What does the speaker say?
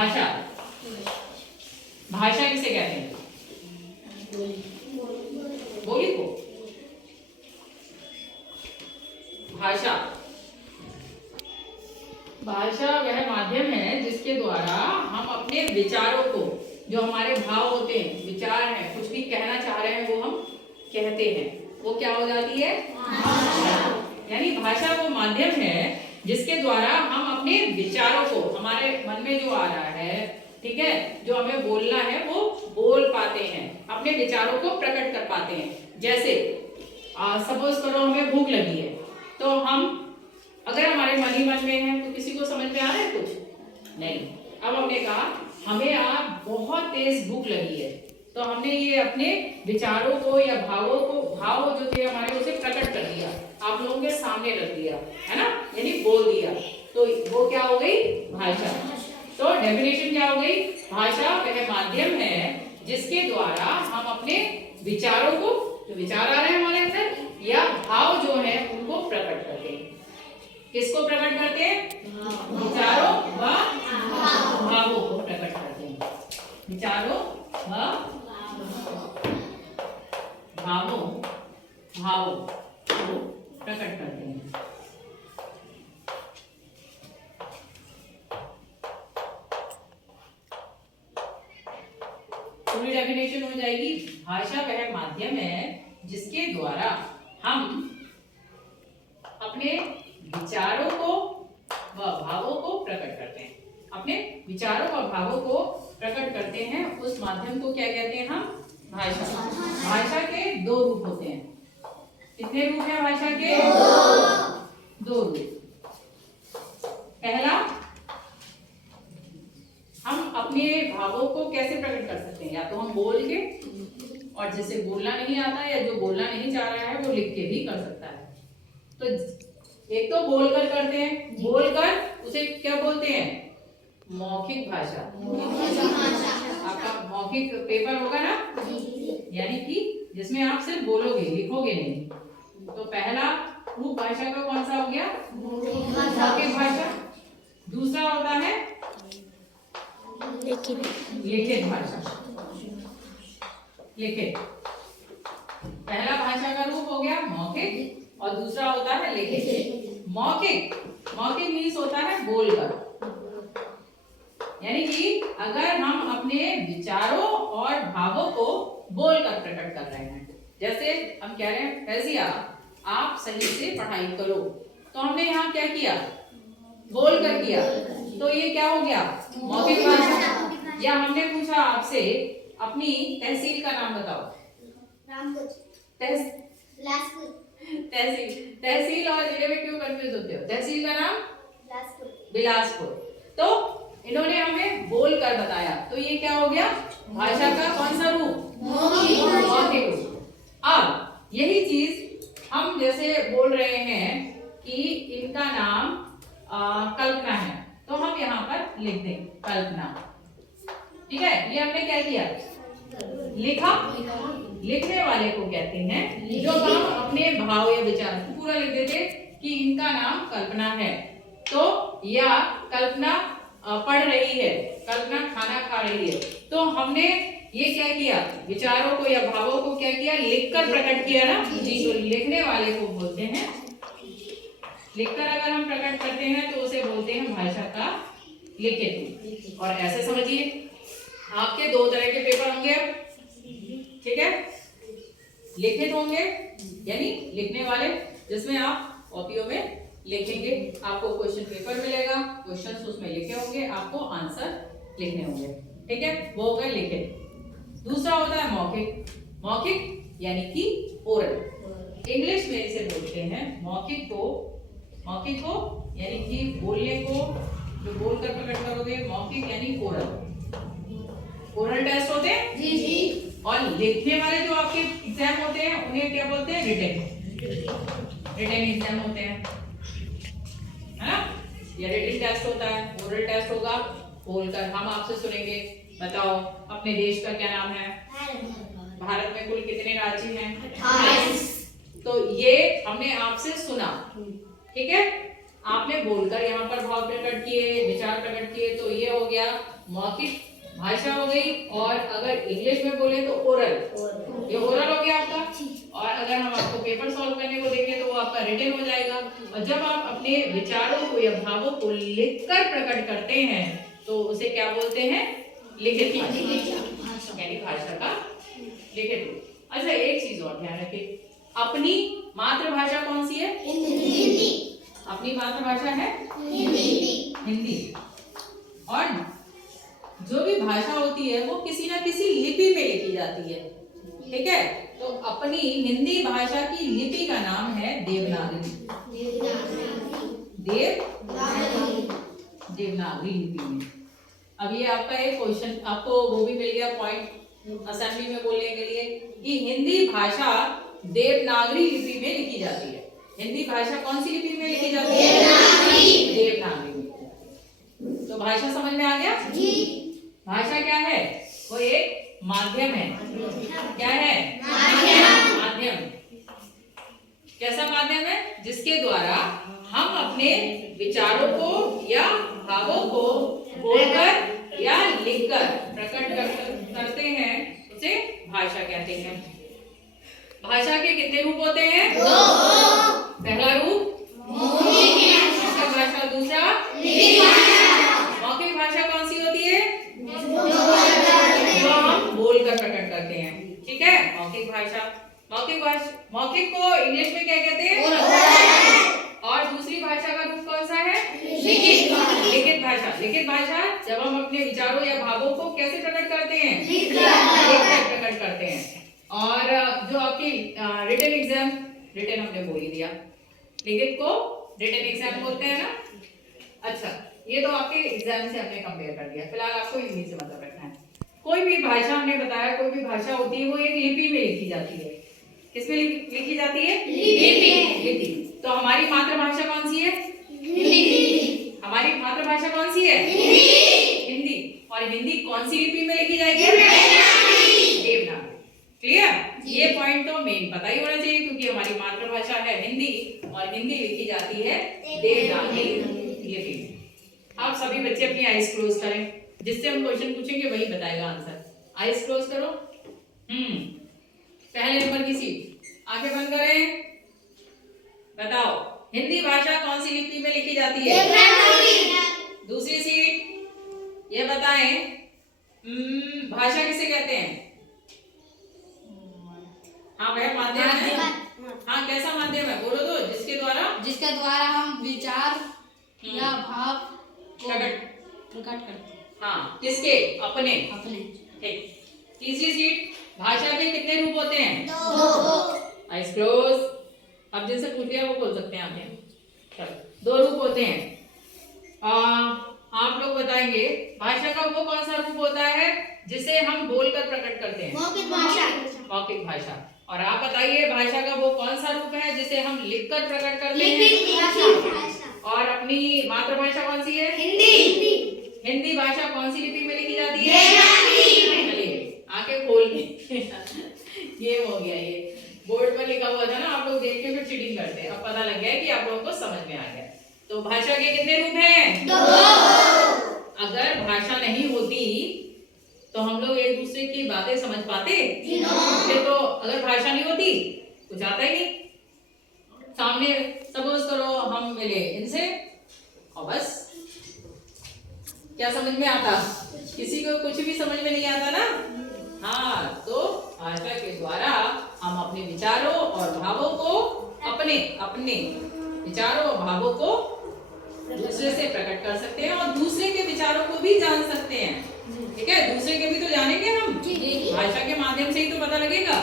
भाषा, भाषा किसे कहते हैं? बोली को भाषा। भाषा वह माध्यम है जिसके द्वारा हम अपने विचारों को, जो हमारे भाव होते हैं, विचार हैं, कुछ भी कहना चाह रहे हैं वो हम कहते हैं, वो क्या हो जाती है? भाषा। यानी भाषा वो माध्यम है जिसके द्वारा हम अपने विचारों को, हमारे मन में जो आ रहा है, ठीक है, जो हमें बोलना है वो बोल पाते हैं, अपने विचारों को प्रकट कर पाते हैं। जैसे सपोज करो हमें भूख लगी है, तो हम अगर हमारे मन ही मन में है तो किसी को समझ में आ रहा है कुछ? नहीं। अब हमने कहा हमें आज बहुत तेज भूख लगी है, तो हमने ये अपने विचारों को या भावों को, भाव जो थे हमारे, उसे प्रकट कर दिया, आप लोगों के सामने रख दिया, है ना, यानी बोल दिया, तो वो क्या हो गई? भाषा। तो डेफिनेशन क्या हो गई? भाषा वह माध्यम है जिसके द्वारा हम अपने विचारों को, जो विचार आ रहे हैं हमारे अंदर, या भाव जो है उनको प्रकट करते हैं। किसको प्रकट करते हैं? विचारों व भावों को प्रकट करते हैं। विचारों व भावों को प्रकट करते हैं। पूरी डेफिनेशन हो जाएगी, भाषा वह माध्यम है जिसके द्वारा हम अपने विचारों को व भावों को प्रकट करते हैं। अपने विचारों व भावों को प्रकट करते हैं, उस माध्यम को क्या कहते हैं हम? भाषा। भाषा के दो रूप होते हैं। कितने रूप हैं भाषा के? दो रूप। पहला, हम अपने भावों को कैसे प्रकट कर सकते हैं? या तो हम बोल के, और जिसे बोलना नहीं आता या जो बोलना नहीं चाह रहा है वो लिख के भी कर सकता है। तो एक तो बोलकर करते हैं, बोलकर उसे क्या बोलते हैं? मौखिक भाषा। आपका मौखिक पेपर होगा ना, यानी कि जिसमें आप सिर्फ बोलोगे, लिखोगे नहीं। तो पहला रूप भाषा का कौन सा हो गया? मौखिक भाषा। दूसरा होता है लिखित भाषा। लिखित, पहला भाषा का रूप हो गया मौखिक और दूसरा होता है लिखित। मौखिक, मौखिक मीन्स होता है बोलकर, यानी कि अगर हम अपने विचारों और भावों को बोलकर प्रकट कर रहे हैं। जैसे हम कह रहे हैं फैजिया आप सही से पढ़ाई करो, तो हमने यहाँ क्या किया? बोलकर किया, तो ये क्या हो गया? मौखिक भाषा। या हमने पूछा आपसे अपनी तहसील का नाम बताओ। तहसील और जिले में क्यों कंफ्यूज होते हो? तहसील का नाम बिलासपुर। तो इन्होंने हमें बोल कर बताया, तो ये क्या हो गया? भाषा का कौन सा रूप? मौखिक रूप। अब यही चीज हम जैसे बोल रहे हैं कि इनका नाम कल्पना है, तो हम यहाँ पर लिख दें कल्पना। ठीक है, ये हमने क्या किया? लिखा। लिखने वाले को कहते हैं जो हम अपने भाव या विचार पूरा लिख देते कि इनका नाम कल्पना है, तो या कल्पना पढ़ रही है, कल्पना खाना खा रही है, तो हमने ये क्या किया? विचारों को या भावों को क्या किया? लिखकर प्रकट किया ना जी। तो लिखने वाले को बोलते हैं, लिखकर अगर हम प्रकट करते हैं तो उसे बोलते हैं भाषा का लिखित। और ऐसे समझिए आपके दो तरह के पेपर होंगे, ठीक है? लिखित होंगे यानी लिखने वाले, जिसमें आप कॉपियों में लिखेंगे, आपको क्वेश्चन पेपर मिलेगा, क्वेश्चंस उसमें लिखे होंगे, आपको आंसर लिखने होंगे, ठीक है? वो हो गया लिखित। दूसरा होता है मौखिक। मौखिक यानी कि ओरल, इंग्लिश में इसे बोलते हैं मौखिक को। मौखिक को यानी कि बोलने को जो बोलकर प्रकट करोगे, मौखिक यानी ओरल। ओरल टेस्ट होते हैं जी जी। और लिखने वाले जो आपके एग्जाम होते हैं उन्हें क्या बोलते हैं? रिटन। रिटन एग्जाम होते हैं, है ना? या रिटन टेस्ट होता है। ओरल टेस्ट होगा बोलकर, हम आपसे सुनेंगे, बताओ अपने देश का क्या नाम है? भारत में कुल कितने राज्य हैं? 28। तो ये हमने आपसे सुना, ठीक है? आपने बोलकर यहाँ पर भाव प्रकट किए, विचार प्रकट किए, तो ये हो गया मौखिक भाषा हो गई। और अगर इंग्लिश में बोले तो ओरल, ये ओरल हो गया आपका। और अगर हम आपको पेपर सॉल्व करने को देंगे तो वो आपका रिटन हो जाएगा। और जब आप अपने विचारों को या भावों को लिखकर प्रकट करते हैं तो उसे क्या बोलते हैं? लिखित भाषा, यानी भाषा का लिखित रूप। अच्छा, एक चीज और ध्यान रखिए, अपनी मातृभाषा कौन सी है? हिंदी। अपनी मातृभाषा है हिंदी। और जो भी भाषा होती है वो किसी ना किसी लिपि में लिखी जाती है, ठीक है? तो अपनी हिंदी भाषा की लिपि का नाम है देवनागरी। देवनागरी लिपि में। अब ये आपका एक क्वेश्चन, आपको वो भी मिल गया पॉइंट असेंबली में बोलने के लिए कि हिंदी भाषा देवनागरी लिपि में लिखी जाती है। हिंदी भाषा कौन सी लिपि में लिखी जाती है? देवनागरी में। तो भाषा समझ में आ गया? भाषा क्या है? वो एक माध्यम है। क्या है? माध्यम। कैसा माध्यम है? जिसके द्वारा हम अपने विचारों को या भावों को बोलकर या लिखकर प्रकट करते हैं, उसे भाषा कहते हैं। भाषा के कितने रूप होते हैं? 2। पहला रूप मौखिक भाषा, दूसरा लिखित भाषा। मौखिक भाषा कौन सी होती है? जो हम बोलकर प्रकट करते हैं, ठीक है? मौखिक भाषा। मौखिक को इंग्लिश में क्या कहते हैं? और दूसरी भाषा का रूप कौन सा है? लिखित भाषा। लिखित भाषा जब हम अपने विचारों या भावों को कैसे प्रकट करते हैं? लिखकर प्रकट करते हैं। और जो आपकी रिटन एग्जाम, रिटन हमने बोल ही दिया, लिखित को रिटन एग्जाम बोलते हैं ना। अच्छा, ये तो आपके एग्जाम से हमने कंपेयर कर दिया। फिलहाल आपको हिंदी से मतलब रखना है। कोई भी भाषा हमने बताया, कोई भी भाषा होती है वो एक लिपि में लिखी जाती है। किसमें लिखी जाती है? लिपि। तो हमारी मातृभाषा कौन सी है? हिंदी। हमारी मातृभाषा कौन सी है? हिंदी। और हिंदी कौन सी लिपि में लिखी जाएगी? देवनागरी। क्लियर? ये पॉइंट तो मेन पता ही होना चाहिए, क्योंकि हमारी मातृभाषा है हिंदी और हिंदी लिखी जाती है देवनागरी लिपि में। आप सभी बच्चे अपनी आईज क्लोज करें, जिससे हम क्वेश्चन पूछेंगे वही बताएगा आंसर। आईज क्लोज करो। पहले नंबर की सीट, आंखें बंद करें। बताओ, हिंदी भाषा कौन सी लिपि में लिखी जाती है? दूसरी सीट, ये बताएं, भाषा किसे कहते हैं? हाँ भैया, माध्यम है। हाँ, कैसा माध्यम है? बोलो तो। जिसके द्वारा हम विचार या भाव प्रकट करते हैं। हाँ, किसके? अपने। ठीक। तीसरी सीट, भाषा के कितने रूप होते हैं? 2। Eyes close. अब जिनसे पूछ लिया वो बोल सकते हैं आगे। चलो, 2 रूप होते हैं। आप लोग बताएंगे भाषा का वो कौन सा रूप होता है जिसे हम बोलकर प्रकट करते हैं? मौखिक भाषा। और आप बताइए भाषा का वो कौन सा रूप है जिसे हम लिखकर प्रकट करते हैं? और अपनी मातृभाषा कौन सी है? हिंदी भाषा कौन सी लिपि में लिखी जाती है? चलिए, आंखें खोल के ये हो गया, ये बोर्ड पर लिखा हुआ था ना, आप लोग देख के फिर चीटिंग करते हैं। अब पता लग गया कि आप लोगों को समझ में आ गया। तो भाषा के कितने रूप हैं? 2। अगर भाषा नहीं होती तो हम लोग एक दूसरे की बातें समझ पाते? फिर तो अगर भाषा नहीं होती कुछ आता ही नहीं। सामने सपोज करो हम मिले इनसे और बस, क्या समझ में आता? किसी को कुछ भी समझ में नहीं आता ना। हाँ, तो भाषा के द्वारा हम अपने विचारों और भावों को अपने विचारों और भावों को दूसरे से प्रकट कर सकते हैं और दूसरे के विचारों को भी जान सकते हैं। ठीक है, दूसरे के भी तो जानेंगे हम, भाषा के माध्यम से ही तो पता लगेगा।